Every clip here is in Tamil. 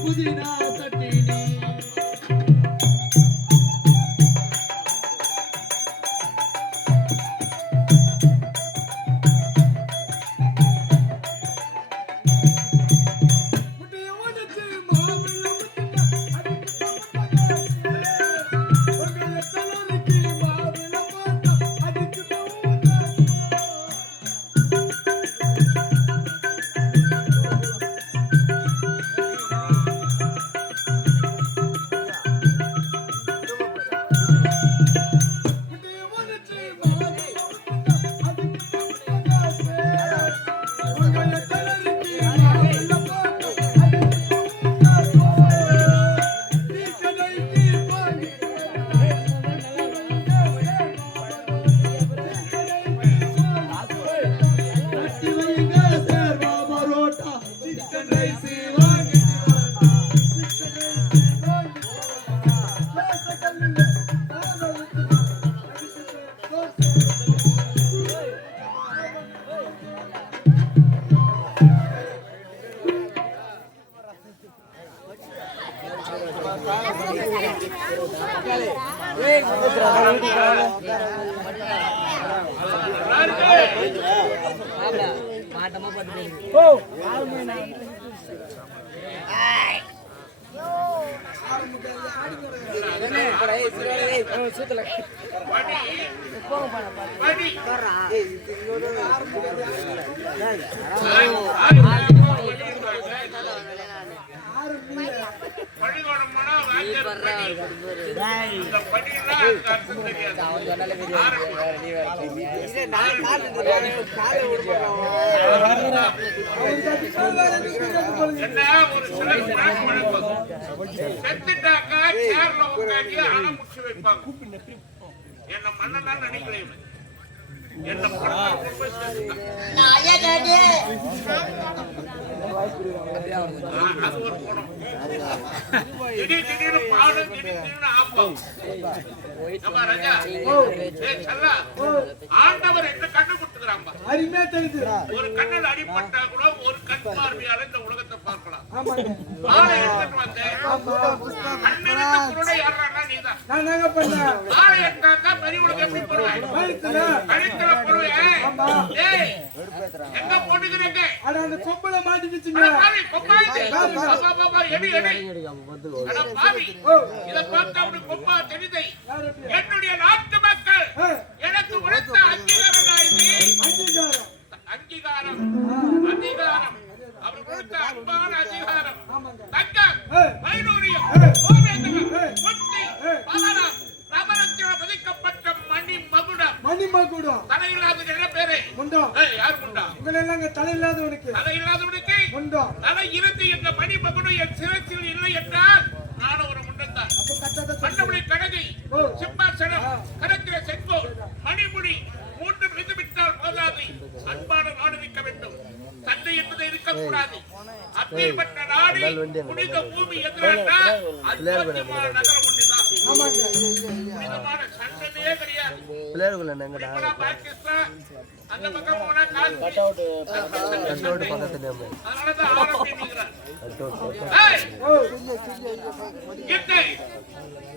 புதினா சட்டினி என்ன மன்னன் நினைக்கிறேன் என்ன அது ஒரு குணம். திடீர் திடீர்னு பாடம் திடீர்னு ஆப்பம். ராஜா ஆண்டவர் என்ன கண்ணு கொடுத்துக்கிறாங்க. ஒரு கண்ணில் அடிப்பட்டா கூட ஒரு கண் பார்வையால இந்த உலகத்தை பார்க்கலாம். ஆளை எடுத்துட்டு வந்தேன். கண்ணிலிருந்து குருடை யாருன்னா நீதான். ஆளை எடுத்தாக்கா பெரிய உலகம் எப்படி போடுவேன்? கழுத்துல போடுவேன். எங்க போட்டுக்கிறீங்க? அந்த கொப்பள மாட்டிக்கிச்சுங்க. என்னுடைய நாட்டு மக்கள் எனக்கு உழைத்த அங்கீகாரம் அதிகாரம் அவர் கொடுத்த அன்பான அதிகாரம் தங்கம் வைடூரியம் பதிக்கப்பட்ட மணிமகுடம் தலையில்லாத என்ன பேரு யார் முண்டா உங்களெல்லாம் தலையில்லாதவனுக்கு தலை இருந்து என்ற மணிமகுடம் என் சிரசில் இல்லை என்றால் நானும் ஒரு முண்டத்தான். மன்னபுரி கழகை சிம்மாசனம் கரத்திர செங்கோல் மணிமுடி மூன்று விழுந்துவிட்டால் போதாது. அன்பான நாடு இருக்க வேண்டும். சண்டை என்பது இருக்கக்கூடாது. அப்பேற்பட்ட நாடு புனித பூமி எதிரான அற்புதமான நகரம் ஒன்றுதான். புனிதமான சண்டனே கிடையாது. பாகிஸ்தான் அந்த பக்கம் போனா அதனாலதான் ஆரம்பிக்கிறார்.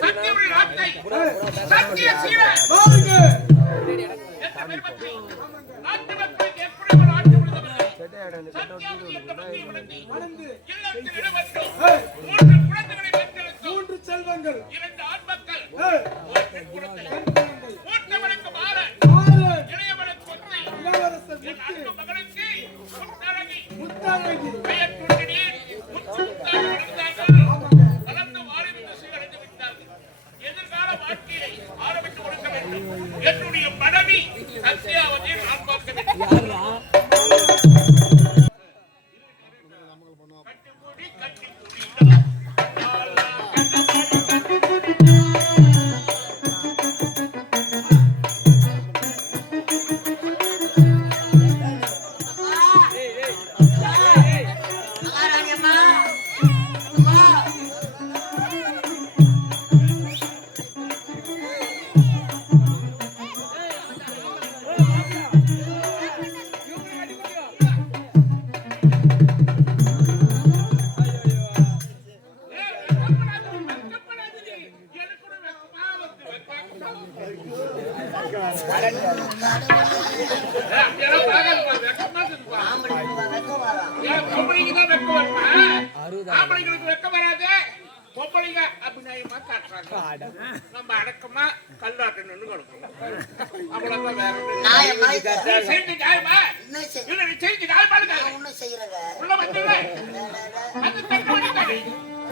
சத்தியமுடைய நாட்டை சத்திய சீர நாட்டு மக்களுக்கு எப்படி ஒரு ஆட்சி கொடுத்தவர்கள் சத்தியாவதி என்ற பக்தியை உணர்த்தி இல்லத்தில் இடம்பெற்றோம். 3 குழந்தைகளை பெற்றெடுத்தோம். 3 செல்வங்கள் 2 ஆண் மக்கள் 1 குழந்தை. மூத்தவனுக்கு மாறன் இளையவனுக்கு ஒத்தை. என் அன்பு மகனுக்கு முத்தழகி பெயர் கொண்டீர். முத்துத்தான் அடைந்தார்கள். வளர்ந்து வாரிவிட்டு சீரடைந்து விட்டார்கள். எதிர்கால வாழ்க்கையை ஆரம்பித்து கொடுக்க வேண்டும். என்னுடைய மனைவி சத்தியாவதியை நான் பார்க்க வேண்டும். தைரியமா காட்டுறாங்க. நம்ம அடக்கமா கல்லாட்ட நின்று கிடக்கணும். அவ்வளவுதான். வேற நியாயமா இது? செய்தி நியாயமா? இன்னும் செய்- இல்ல நீ செய்தி நியாயமா இருக்கா? நான் ஒண்ணும் செய்யறேங்க. உள்ள வந்துடுற அது தட்டு வச்சுட்டாரு.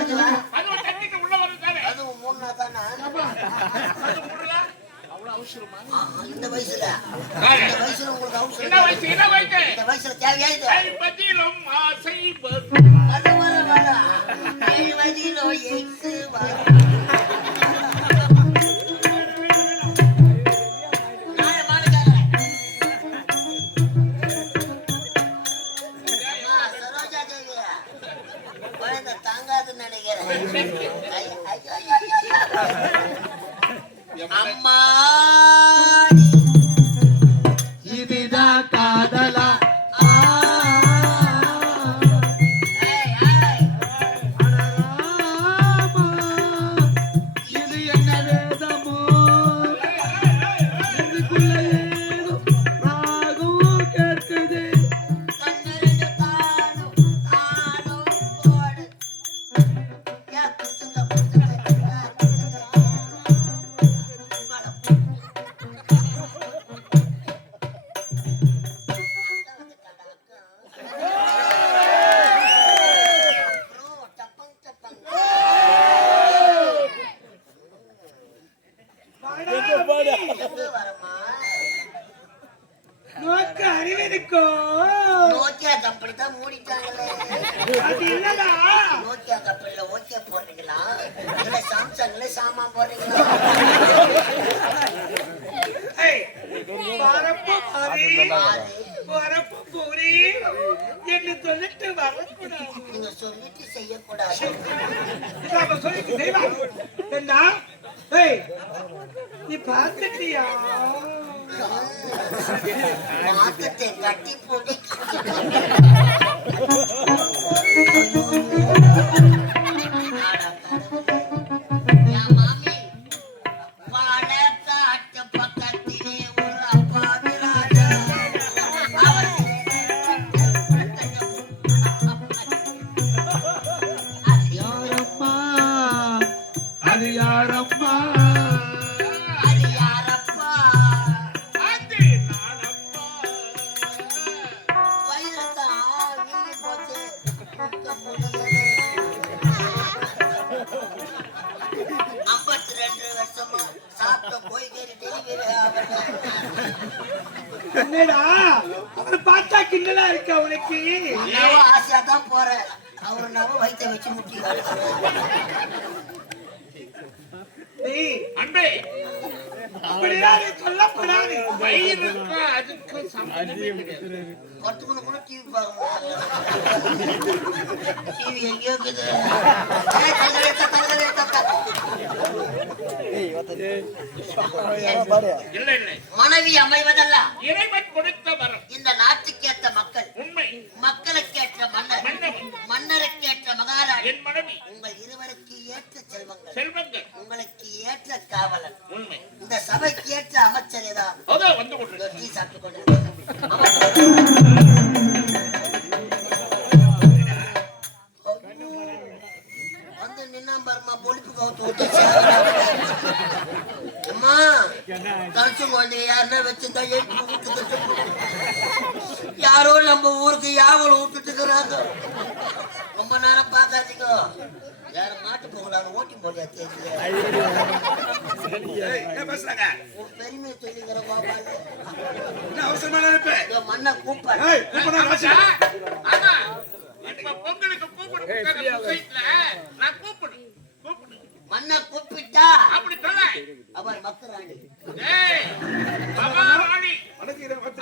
அதுவா? அதுவும் தட்டிட்டு உள்ள வருதானே. அதுவும் 3 நாள் தானே? அது முடுறா. அவ்வளவு அவசரமா? இந்த வயசுல உங்களுக்கு அவசரம் என்ன வயசு? என்ன வயசு? இந்த வயசுல தேவையா இது? பதிலும் ஆசை வரும். வர 7 வயதிலோ எக்ஸ் வரும். நியாயமான கதை. அம்மா, சரோஜா தேவி, குழந்தை தாங்காதுன்னு நினைக்கிறேன். ஐயோ, ஐயோ, ஐயோ. அம்மா, இதுதான் காதலா? ஏய், ஏய். அடராமா, இது என்ன வேதமோ? இதுக்குள்ள ஏதோ ராகம் கேட்குது. கண்ணெடுத்து தானும் தானும் போடு. யா, குத்துங்க, குத்துங்க, யா, குத்துங்க. அப்புறம் டப்பங் டப்பங். எங்க வரமா? நோக்கு அறிவிருக்கோ? நோக்கியா கம்பெனி தான் மூடிட்டாங்களே. அது இல்லடா. நோக்கியா கம்பெனில ஓகே போடுறீங்களா? இல்ல சாம்சங்ல சாமான் போடுறீங்களா? ஏய், வரப்பு மாறி, மாறி, வரப்பு பூரி என்று சொல்லிட்டு வரக்கூடாது. நீங்க சொல்லிட்டு செய்யக்கூடாது. நாம சொல்லிட்டு செய்வாங்க. என்ன? ஏய், நீ பார்த்துட்டியா? மாத்தத்தை கட்டி போட்டு என் மாமி பாலக்காட்டு பக்கத்திலே ஒரு அப்பாவி ராஜா. அவர் யாரம்மா? அது யாரம்மா? அது யாரப்பா? அது நானப்பா. வயிறுதான் வீங்கி போச்சு. 52 வருஷமா சாப்பிட்ட கோழிக்கறி டெலிவரி ஆகல. என்னடா அவனை பார்த்தா கிண்டலா இருக்க உனக்கு? நான் ஆசையா தான் போறேன். அவரு நான் வயிற்ற வச்சு முட்டி ஏய், அன்பே, அப்படிலாம் நீ சொல்லக்கூடாது. வயிறுக்கு அதுக்கு சம்பந்தமே கிடையாது. பத்துக்குள்ள கூட டிவி பார்க்க டிவி எங்கேயோ இருக்குது. இல்லை இல்லை, மனைவி அமைவதல்ல இறைவன் கொடுத்த வரம். இந்த நாட்டுக்கேற்ற மக்கள், உண்மை. மக்களுக்கேற்ற மன்னர், மன்னவன் மன்னருக்கேற்ற மகாராணி, என் மனைவி. உங்கள் இருவருக்கு ஏற்ற செல்வங்கள், செல்வங்கள் உங்களுக்கு ஏற்ற காவலன், உண்மை. இந்த சபைக்கு ஏற்ற அமைச்சரே தான். அதோ வந்து கொண்டு டீ சாப்பிட்டு கொண்டு வந்து நின்னா பாருமா, பொலிப்பு கவுத்து விட்டு அம்மா கழிச்சு குழந்தைங்க யாருன்னா வச்சிருந்தா எழுத்து விட்டுக்கிட்டு யாரோ நம்ம ஊருக்கு யாவலும் விட்டுட்டு இருக்கிறாங்க. ரொம்ப நேரம் பார்க்காதீங்க. யார மாட்டு போகலாம் ஓட்டி போலியா தெரியல. பெருமையை சொல்லிக்கிற கோபால் மண்ணை கூப்பாடு. ஆமா, இப்ப பொங்கலுக்கு கூப்பிடு. நான் கூப்பிடு கூப்பிடு மண்ணை கூப்பிட்டா அப்படி சொல்ல. அவர் மக்கராணி. ஏய், மகாராணி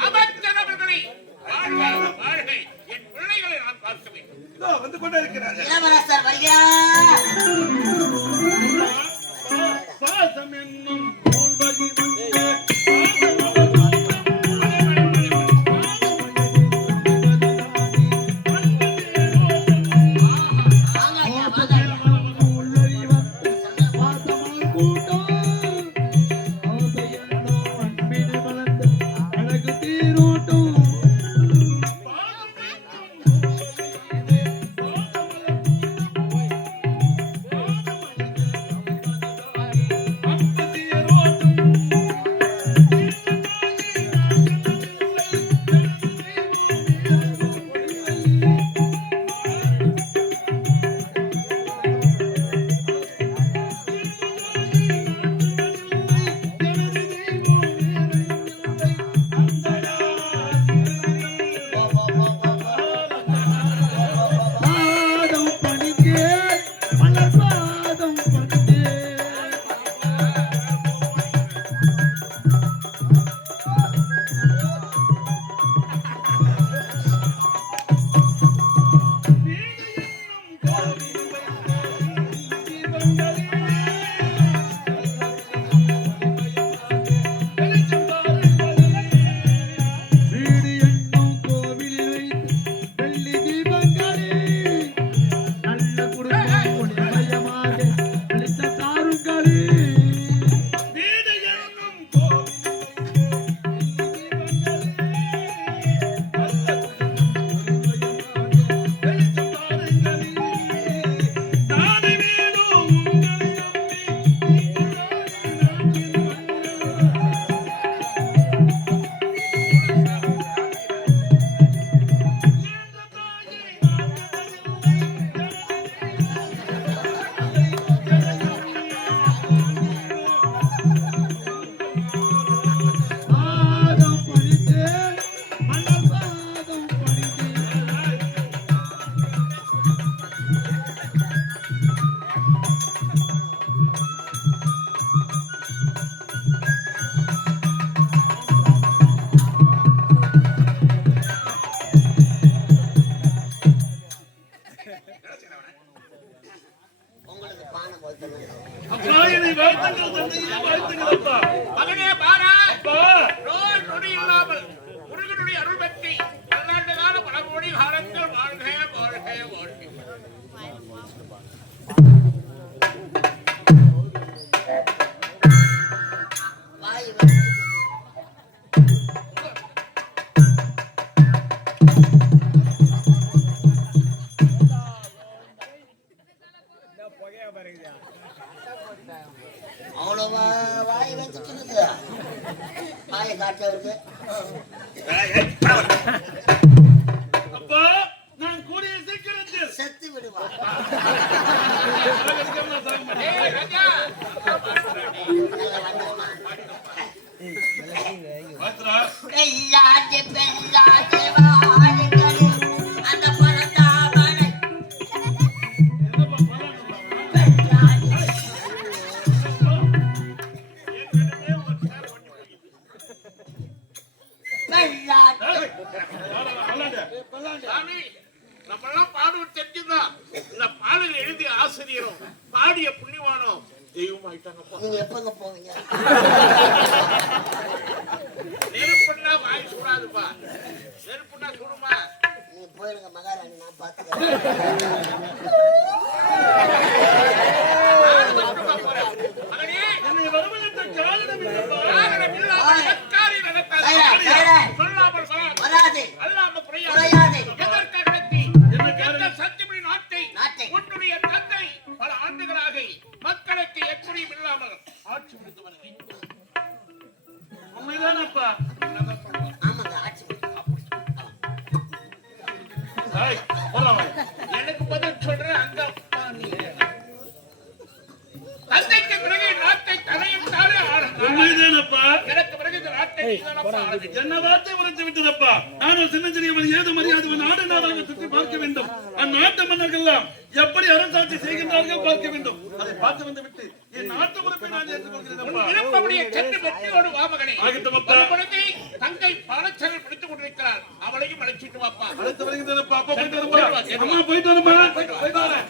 அமைச்சரவர்களை வாழ்க வாழ்க. என் பிள்ளைகளை நான் பார்க்க வேண்டும். வந்து கொண்டு இருக்கிறார்கள். இளவரசர் வருகிறார். பாசம் என்னும் நூல்வழி வந்து வாங்க ஐயா, வாங்க ஐயா. ஆ உங்களுக்கு பானை போல்றது அப்பா என்னை வாழ்த்துங்கள் தந்தையே வாழ்த்துங்களப்பா. மகனே பாரா அப்பா நோய் நொடி இல்லாமல் முருகனுடைய அருள் பற்றி பல்லாண்டு கால பலமோடி காலத்தில் வாழ்க வாழ்க வாழ்க. வாய் வந்து அவ்வளவா வாய் வச்சுட்டு வாயை காட்டவருக்கு அப்பா நான் கூடிய சீக்கிரத்தில் செத்து விடுவா ஏய் ராஜா பாத்துடா பெல்லாது பெல்லாது வாழுங்களே அந்த பரந்தாமனை என்னப்பா பண்ணலாம்ப்பா. பெல்லாது பெல்லாது சாமி நம்மெல்லாம் பாடுவது தெரிஞ்சுதான் இந்த பாடல் எழுதிய ஆசிரியரும் பாடிய புண்ணியவானோ தெய்வம் ஆயிட்டாங்கப்பா. நீங்க எப்பங்க போவீங்க நெருப்புன்னா வாய் சுடாதுப்பா. நெருப்புன்னா சுடுமா? நீங்க போயிருங்க மகாராணி நான் பாத்துக்கிறேன் மகனே என்னை வருவதற்கு காரணம் இல்லப்பா. காரணம் இல்லாமல் எக்காரி நடக்காது. சொல்லாமல் வராது அல்லாம குறையாது. எதற்காக நடத்தி எந்த சத்தியமணி நாட்டை நாட்டை. உன்னுடைய தந்தை பல ஆண்டுகளாக மக்களுக்கு எப்படியும் இல்லாமல் ஆட்சி புரிந்து வருகிறேன். உண்மைதானப்பா. ஆமாங்க ஆட்சி ஏய், போலாம் வா. எனக்கு பதில் சொல்றேன் அங்க அப்பா நீ. தந்தைக்கு பிறகு நாட்டை தலையும் தானே ஆளும். உண்மைதானப்பா. எனக்கு பிறகு இந்த நாட்டை நீதானப்பா ஆள வேண்டும். என்ன வார்த்தை உரைத்து விட்டதப்பா. நானும் சின்ன சிறியவன் ஏது மரியாதை நாடு நாடாக சுற்றி பார்க்க வேண்டும். அந்நாட்டு மன்னர்கள் எல்லாம் எப்படி அரசாட்சி செய்கின்றார்கள் பார்க்க வேண்டும். அதை பார்த்து வந்து விட்டு என் நாட்டு பொறுப்பை நான் ஏற்றுக்கொள்கிறேன். விருப்பமுடைய சென்று வெற்றியோடு வா மகனே. ஆகட்டும் அப்பா. மறுபடிக்கு தங்கை பாலச்சேரி பிடித்துக் கொண்டிருக்கிறார். அவளையும் அழைச்சிட்டு வாப்பா. அடுத்து வருகிறதப்பா. அப்பா போயிட்டு வரும்பா. அம்மா போயிட்டு வரும்பா. போயிட்டு வரேன்.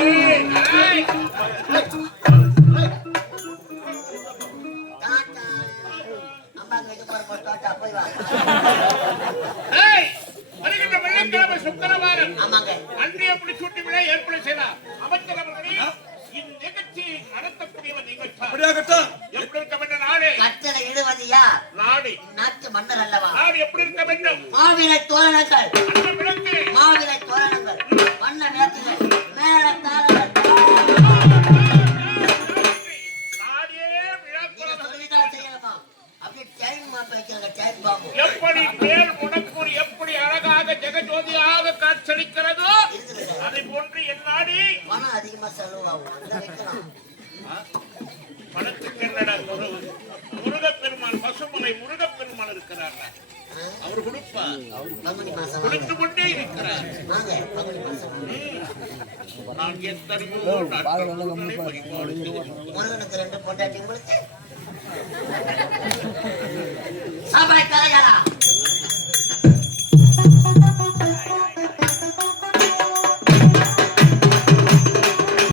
ஏய், ஏய். டாடா அம்மா கிட்ட போற டாடா போய் வா ஏய், வருகின்ற வெள்ளிக்கிழமை சுக்கிரவாரம் ஆமாங்க அன்றைய முடிசூட்டி விழா ஏற்பாடு செய்யலாம். அமைச்சர் அவர்களே இந்நிகழ்ச்சியை நடத்தக்கூடியவர் நீங்கள் தான். அப்படியாகட்டும். எப்படி இருக்க வேண்டும் நாடு? கட்டளை இடுவது யார் நாடு நாட்டு மன்னர் அல்லவா நாடு எப்படி இருக்க வேண்டும்? மாவிலை தோரணங்கள் அந்த விளக்கு மாவிலை தோரணங்கள் வண்ண மேத்துகள் மேல தாளங்கள் நாடே நீங்க விழாக்குளம் சொல்லிதான் செய்யணுமா அப்படியே டைம் மாப்ப வைக்கிறாங்க டைம் பாம்பு எப்படி மேல் முடக்கூர் எப்படி அழகாக ஜெகஜோதியாக காட்சியளிக்கிறதோ இருக்குது அதை போன்று என் நாடு பணம் அதிகமா செலவாகும் அங்க வைக்கலாம் பணத்துக்கு என்னடா குறவு? முருகப்பெருமான் பசுமலை முருகப்பெருமான் இருக்கிறார். அவர் கொடுப்பா பங்குனி மாசம் கொடுத்து கொண்டே இருக்கிறார். வாங்க பங்குனி மாசம் நான் எத்தனையோ நாட்கள் வழிபாடு செய்தேன். முருகனுக்கு 2 பொண்டாட்டி உங்களுக்கு சாப்பாடு கலையாளா